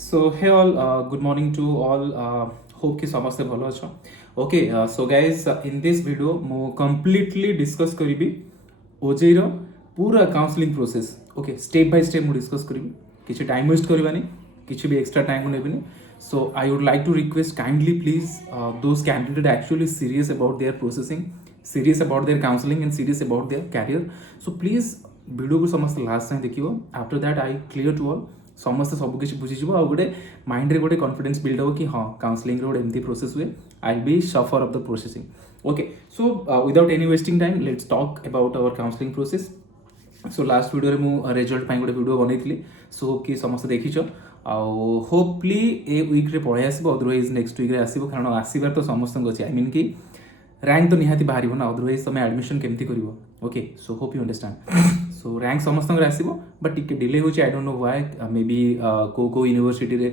So hey all, good morning to all. Hope कि समस्ते भलो अच्छा. Okay, so guys, in this video मो completely discuss करीबी ओजे रो पूरा counselling process. Okay step by step मु डिस्कस करीबी. किसी टाइम वेस्ट करबानी, किसी भी एक्स्ट्रा टाइम नेबिनी. So I would like to request kindly please those candidates actually serious about their processing, serious about their counseling and serious about their career. So please video को समस्त last time देखियो. After that I clear to all समस्त सबकि बुझीज आ गोटे mind रे गोटे confidence build हो कि हाँ काउंसलिंग गोटे एमती प्रोसेस हुए. I be suffer of the processing. Okay so without any wasting time let's talk about our counselling process. So last video रे मु रिजल्ट गोटे वीडियो बनई. सो होप कि समस्त देखीच आउ होपली ए वीक रे पढ़ाई आसो. अदरवाइज नेक्स्ट वीक रे आसो कारण आसबार तो समस्त अच्छे. आई मीन कि रैंक तो निहाती बाहर ना. अदरवाइज तुम एडमिशन केमती कर. Okay so hope you understand. So rank समस्त आसो बट टिके डिले हो. I don't know why may be को यूनिवर्सिटी रे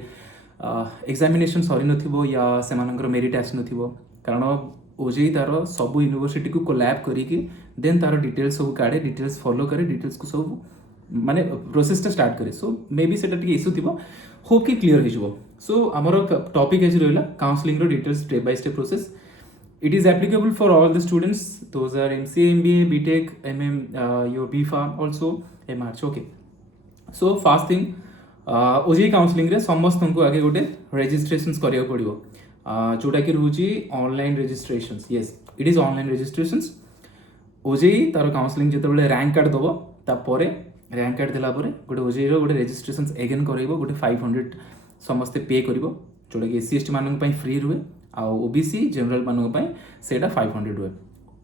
एग्जामिनेशन सरी नथिबो या सेमानकर मेरिट आसी नथिबो कारण ओजेई तार सब यूनिवर्सिटी को कोलैब करिकी देन तार डिटेल्स सब काढ़े, डिटेल्स फॉलो करे, डिटेल्स को सब माने प्रोसेसटा स्टार्ट करे. सो मे बी सेटा टिके इशू थिबो. होप कि क्लियर हो. सो आमर टॉपिक आज रहिला काउंसलिंग रो details step by step process. It is applicable for all the students. Those are MCA, MBA, BTech, MM, your BPharm also, MRch. Okay. So first thing, OJEE counseling रे समस्त को आगे गोटे registrations करिया पड़िबो. जोटा कि रहउची online registrations. Yes, it is online registrations. OJEE तार काउंसलिंग जेते बेले रैंक कार्ड दबो ता परे रैंक कार्ड देला परे गोटे OJEE रो गोटे registrations अगेन करइबो. गोटे 500 समस्त पे करिबो जोटा कि SC ST मानन पई फ्री रुए आउ ओबीसी जनरल मानक पई सेटा 500 हुए.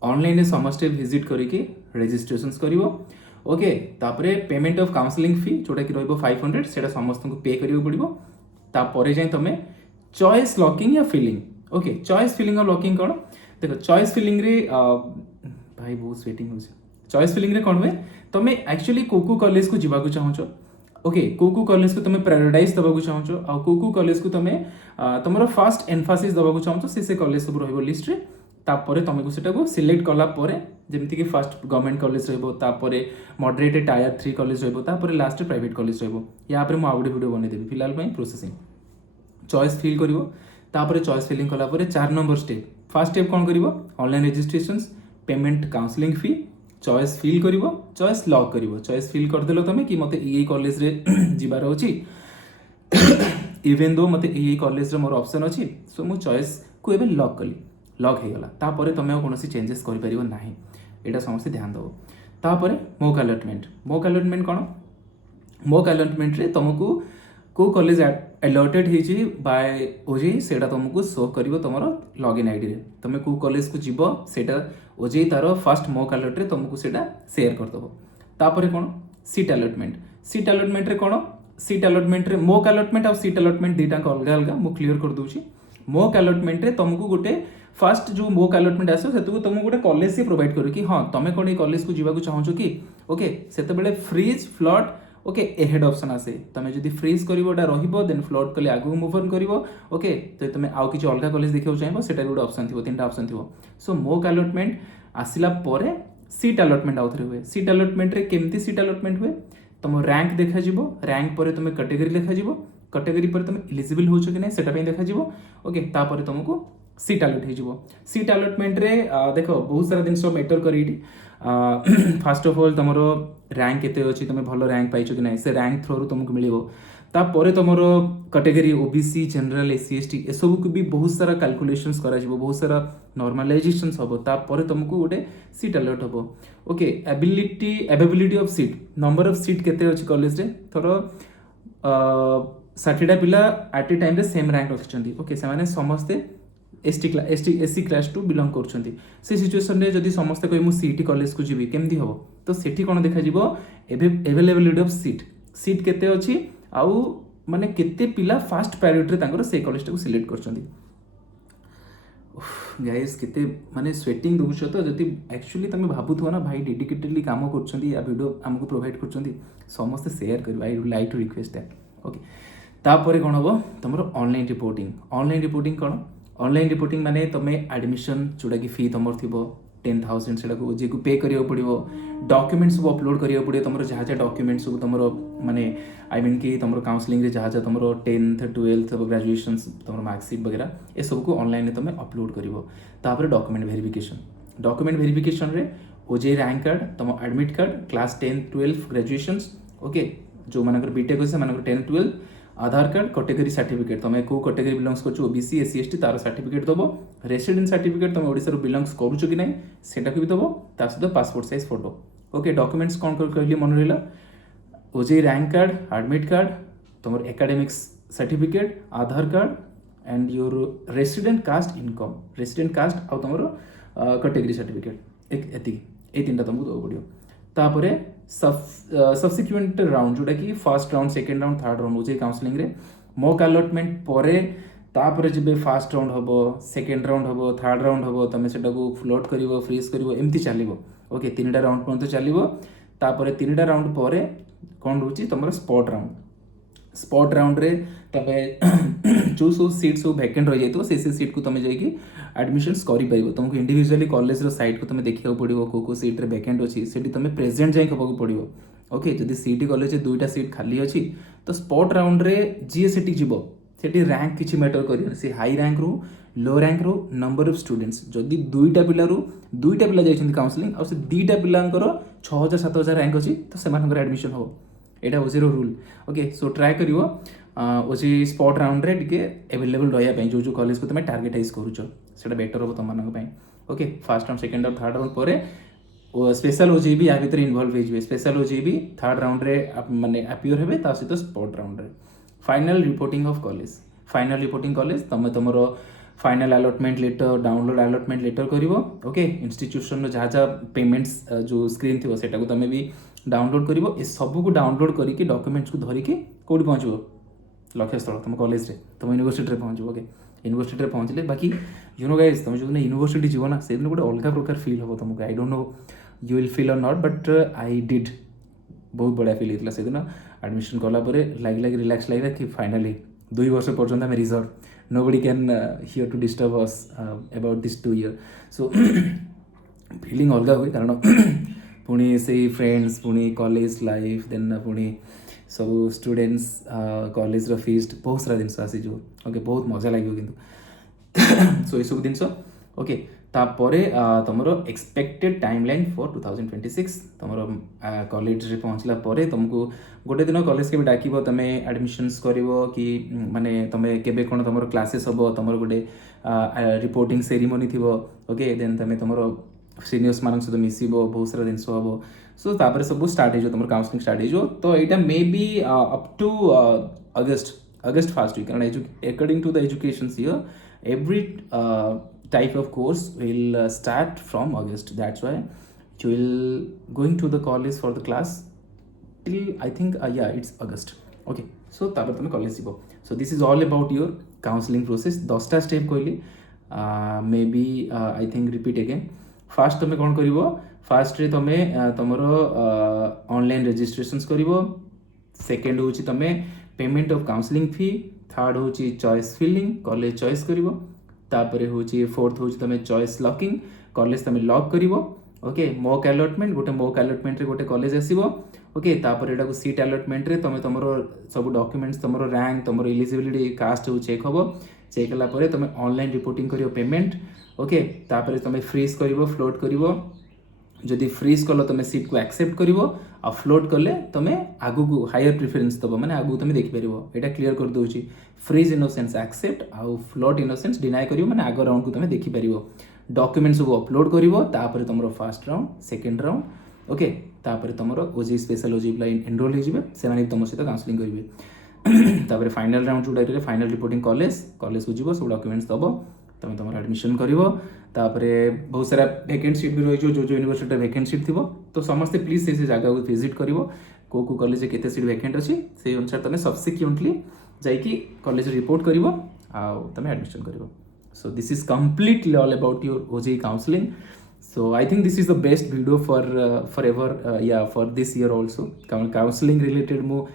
ऑनलाइन समस्त विजिट करके रजिस्ट्रेशंस करिवो. ओके तापरे पेमेंट ऑफ काउंसलिंग फी जोटा कि रहइबो 500 सेटा समस्त को पे करियो पड़िबो. तापरे जाय तमे चॉइस लॉकिंग या फिलिंग. ओके चॉइस फिलिंग और लॉकिंग कोन देखो. चॉइस फिलिंग रे भाई बहुत स्वेटिंग हो. चॉइस फिलिंग रे कोन हुए तमे एक्चुअली को कॉलेज को जीवा को चाहछो. ओके को कॉलेज को तुम्हें प्रायोरिटाइज दबा चाहो आ को कॉलेज को तुम्हें तुम फास्ट एम्फासिस दबा चाहो से कॉलेज सब रही लिस्ट रे. तापर तुमको सेटा को सिलेक्ट कला जमती कि फास्ट गवर्नमेंट कॉलेज रही मॉडरेट टायर 3 कॉलेज रही लास्ट प्राइवेट कॉलेज रही. या मुझे आउ गोटे वीडियो बनईदेवी फिलहाल प्रोसेसिंग. चॉइस फिल कर चॉइस फिलिंग कला 4 नंबर स्टेप. फास्ट स्टेप कौन कर online registration payment counselling fee choice fill करिवो चॉइस लॉक करिवो. चॉइस फिल कर देलो तमे कि मते ई कॉलेज रे जिबार होची इवन दो मते ई कॉलेज रे मोर ऑप्शन अछि. सो मु चॉइस को एबे लॉक कली. लॉक हे गला तापरे तमे कोनोसी चेंजेस करि परिबो नाही. एटा समस्त ध्यान दो. तापरे मोक अलॉटमेंट. मोक अलॉटमेंट कोन मोक अलॉटमेंट रे तुमको को कॉलेज अलॉटेड हेची बाय ओजेई सेटा तुमको शो करिवो तमरो लॉगिन आईडी रे. तमे को कॉलेज को जीवो सेटा ओजेई तारो फर्स्ट मोक अलॉट रे तुमको सेटा शेयर कर दबो. तापरे कोन सीट अलॉटमेंट. सीट अलॉटमेंट रे कोन सीट अलॉटमेंट रे मोक अलॉटमेंट और सीट अलॉटमेंट दुटा अलग अलग मु क्लियर कर दूची. मोक अलॉटमेंट रे तुमको गोटे फर्स्ट जो मोक अलॉटमेंट आसो सेतु तुमको गोटे कॉलेज से प्रोवाइड करो कि हां तमे कोन कॉलेज को जीवा को चाहछो कि ओके सेते बेले freeze float okay ahead option आसे. तमे जदी फ्रीज करिवोटा रहिबो देन फ्लोट कले आगु मूव ऑन करिवो. ओके तो तमे आउ किछ अलगा कॉलेज देखियो चाहबो सेटा गोटे ऑप्शन थिबो. तीनटा ऑप्शन थिबो. सो मोक अलॉटमेंट आसिला परे सीट अलॉटमेंट आउथरे हुए. सीट अलॉटमेंट रे केमती सीट अलॉटमेंट हुए तुम रैंक देखा जिवो. रैंक परे तुम कैटेगरी देखा जिवो. कैटेगरी पर तुम एलिजिबल होछो कि नै सेटा पे देखा जिवो. ओके तापर तुमको सीट अलॉट हे जिवो. सीट अलॉटमेंट रे देखो बहुत सारा जिंस मैटर करिटी. फास्ट ऑफ ऑल तुमरो रैंक केते अछि तुम भलो रैंक पाइछो कि नै से रैंक थ्रू तुमको मिलिबो. तापर तुमरो category OBC general SC ST ए सब को भी बहुत सारा कैलकुलेशंस करा जिवो. बहुत सारा नॉर्मलाइजेशंस हबो. तापर तुमको गोटे सीट अलॉट हबो. Okay availability of seat number of seat केते अछि कॉलेज रे थरो 60टा पिला एट ए टाइम रे सेम रैंक रखछंती. ओके से माने समस्ते एससी क्लास टू बिलोंग करछंती. से सिचुएशन रे जदी समस्ते कोइ मु सीटी कॉलेज को जीवी केमदी हबो तो सेठी कोन देखा जिवो अवेलेबिलिटी ऑफ सीट. सीट केते अछि आउ माने केते पिला फास्ट प्रायोरिटी तांकर से कॉलेज को सिलेक्ट करछंती. गाइस केते माने स्वेटिंग दोछ तो जदी एक्चुअली तमे भाबुथो ना भाई डेडिकेटेडली काम करछंती या वीडियो हमको प्रोवाइड करछंती समस्त शेयर करियो. I would like to request that. Okay तापरे कोन हबो तमरो ऑनलाइन रिपोर्टिंग. ऑनलाइन रिपोर्टिंग कोन ऑनलाइन रिपोर्टिंग माने तमे एडमिशन जोटा कि फी तमर थिबो 10,000 सेटा को ओजे को पे करियो पड़िबो डॉक्यूमेंट सब अपलोड करियो पड़ियो तुमरो जहाँ जहाँ डॉक्यूमेंट सब तुमरो माने आई मीन कि तुमरो काउंसलिंग रे जहाँ जहाँ तुमरो 10th 12th ग्रेजुएशन तुमरो मार्कशीट वगैरह ए सब को ऑनलाइन रे तुमे अपलोड करिवो तापर डॉक्यूमेंट वेरिफिकेशन रे ओजे रैंक कार्ड तुम admit card class 10 12 graduations okay जो मानकर बीटेक होइसे मानकर 10 12 आधार कार्ड कैटेगरी सर्टिफिकेट तुम को कैटेगरी बिलंग्स कर ओबीसी एससी एसटी तार सर्टिफिकेट दबो रेसिडेंट सर्टिफिकेट तुम ओडिसा रो बिलंग्स करूछ कि नहीं सेटा को भी दबो ता सहित passport size photo okay documents कौन कहली मन रहा OJEE rank card admit card तुम academics certificate Aadhaar card and your resident caste income resident caste आउ तुम कैटेगरी सर्टिफिकेट एक एति ए तीनटा तुमको दो पड़ो तापर सब्सिक्वेंट राउंड जोटा कि first round second round third round ओजे काउंसलिंग रे मॉक अलॉटमेंट परे तापर जब फर्स्ट राउंड हम सेकेंड राउंड हम थर्ड राउंड हम तुम से फ्लोट कर फ्रीज कर एमती चलो ओके 3टा राउंड पर्यंत चलो तापर 3टा राउंड पर कौन रोचे तुम स्पॉट राउंड रे तबे जो सब सीट सब वैकेंट रही जाइतो से सीट को तुम जाइए एडमिशन्स करें तुमको इंडिविजुअली कॉलेज साइट को तुम देखा पड़ो को सीट रे वैकेंट अच्छी से तुम प्रेजेंट जाए होगा पड़ो ओके जब सीट कॉलेज 2टा सीट खाली अच्छी तो स्पॉट राउंड रे जी से जीव से रैंक किसी मैटर कर सी हाई रैंक रू लो रैंक रू नंबर ऑफ स्टूडेंट्स जदि 2टा पिला जाइछन्ति काउंसलिंग और से 2टा पिलांकर 6,000 7,000 रैंक अच्छी तो से एडमिशन हो यहाँ ओजे रूल ओके सो ट्राए कर ओजे स्पॉट राउंड रे टिके अवेलेबल रहा जो जो कॉलेज को तुम टार्गेटाइज करूँ बेटर हम तुम okay first round second round third round पर स्पेशल ओजे भी या भर इनवल्व हो स्पेशल ओजे भी थर्ड राउंड रे माने अपियर हेबे ता सहित स्पॉट राउंड रे फाइनल रिपोर्टिंग ऑफ कॉलेज तुम तुम final allotment letter download allotment letter करिवो ओके इंस्टीट्यूशन जहाँ जहाँ पेमेंट्स जो स्क्रीन थी सेटा को तुम भी डाउनलोड करिवो ए सब को डाउनलोड करके डॉक्यूमेंट्स को धरिकी कौटी पहुँचो लक्ष्य स्थल तुम कॉलेज रे तुम यूनिवर्सिटी पहुँचो ओके यूनिवर्सिटी पहुँचले बाकी यू नो गाइज तुम जो यूनिवर्सिटी जीव ना से दिन गोटे अलग प्रकार फील हम तुमको I don't know you will feel और नॉट बट आई डिड बहुत बढ़िया फील होता से दिन एडमिशन कलापर लगे रिलैक्स लगे कि फाइनाली 2 वर्ष पर्यंत आम reserve nobody can here to disturb us about this 2 year so feeling अलगा हुए कारण पुणी से फ्रेंड्स पुणी कॉलेज लाइफ देन पुणी सब स्टूडेंट्स कॉलेज रो फीस्ट बहुत सारा जिनस आसीजो ओके बहुत मजा लगे किंतु सो ये सब जिनस ओके तापर तुमरो एक्सपेक्टेड टाइमलाइन फॉर 2026 तुमरो कॉलेज रे पहुँचला परे तुमको गोटे दिन कॉलेज के भी डाकिबो तमे एडमिशन्स करिवो कि माने तमे केबे कोन तुमरो क्लासेस हबो तुमरो गोटे रिपोर्टिंग सेरेमनी थिबो ओके देन तमे तुमरो सीनियर्स मानक सहित मिसिबो बहुत सारा जिनस हबो सो तापर सब स्टार्ट हो तुम काउंसलिंग स्टार्ट हो तो यहाँ may be up to August first week कारण according to the education here every type of course will start from August. That's why you will going to the college for the class till I think yeah it's August. Okay, so तापर तुम college जीवो. So this is all about your counseling process. 10टा step कहली may be I think repeat again. First तुम कौन करिवो first ray तुम तुमरो online registrations करिवो second होची तुम payment of counselling fee third होची चॉइस फिलिंग कॉलेज चॉइस करिवो तापर होची फोर्थ होची तुम चॉइस लॉकिंग कॉलेज तुम लॉक करिवो ओके मॉक अलॉटमेंट गोटे मॉक अलॉटमेंट रे गोटे कॉलेज आसीबो ओके तापर एटा को सीट अलॉटमेंट रे तुम तुमरो सब डॉक्यूमेंट्स तुमरो रैंक तुमरो एलिजिबिलिटी कास्ट हो चेक हबो चेक कला परे तुम ऑनलाइन रिपोर्टिंग करियो पेमेंट ओके तापर तुम फ्रीज करिवो फ्लोट करिवो जदि फ्रीज कल तुम सीट को एक्सेप्ट करिवो आ फ्लोट कले तुम आगु को हायर प्रिफरेंस दबो माने आगु तुम देखि परिवो एटा क्लियर कर दोची फ्रीज इन सेंस एक्सेप्ट आ फ्लोट इन सेंस डिनाय करिवो माने आगो राउंड को तुम देखि परिवो डॉक्यूमेंट्स सब अपलोड करिवो तापर तुमरो first round second round okay तापर तुमरो OJEE special OJEE line enrol हो जिवे से माने तुम सहित काउंसलिंग करिवे तापर फाइनल राउंड जोटा फाइनल रिपोर्टिंग कॉलेज को जिवो सब डॉक्यूमेंट्स दबो तुम तुम एडमिशन करिवो तापर बहुत सारा वैकेंट सीट भी रही जो जो यूनिवर्सिटी वैकेंट सीट थी तो समस्ते प्लीज से जगह को विजिट करिवो को कॉलेज केते सीट वैकेंट अच्छी से अनुसार तुम सब्सिक्वेंटली जाइकी कॉलेज रिपोर्ट करिवो आ तुम एडमिशन करिवो so this is completely all about your OJEE counselling so I think this is the best video for ever या for this year also counselling related मु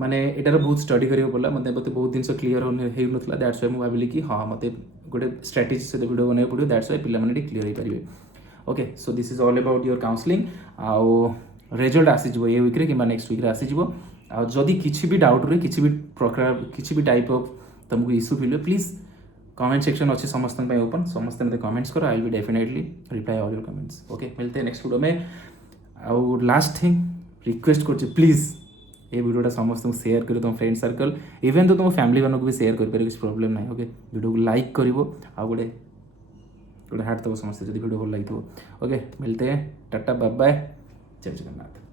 माने एटार बहुत स्टडी करियो पड़ला मते बहुत दिन से क्लियर होने हेउ नथला दैट्स व्हाई मु भाबिली कि हां मते गोटे स्ट्रेटजी से वीडियो बनाय पड़ियो दैट्स व्हाई पिला माने क्लियर हो पारिबे okay so this is all about your counselling आउ रिजल्ट आसीजिव ये वीक्रे कि नेक्स्ट वीक्रे आसीजिव आदि किसी भी डाउट रे किसी भी प्रकार किसी भी टाइप ऑफ तुमको issue feel please comment section अच्छे समस्त ओपन समस्त मत कमेंट्स करो I will be definitely reply all your comments okay मिलते हैं नेक्स्ट वीडियो में आउ लास्ट थिंग रिक्वेस्ट कर प्लीज ये वीडियोटा समस्त शेयर कर तुम फ्रेंड सर्कल इवेन तो तुम फैमिली मानक भी शेयर कर किसी प्रॉब्लम ना ओके वीडियो को लाइक कर गोटे हार्ट दब समस्त वीडियो भल लगी ओके मिलते हैं टाटा बाय बाय जय जगन्नाथ।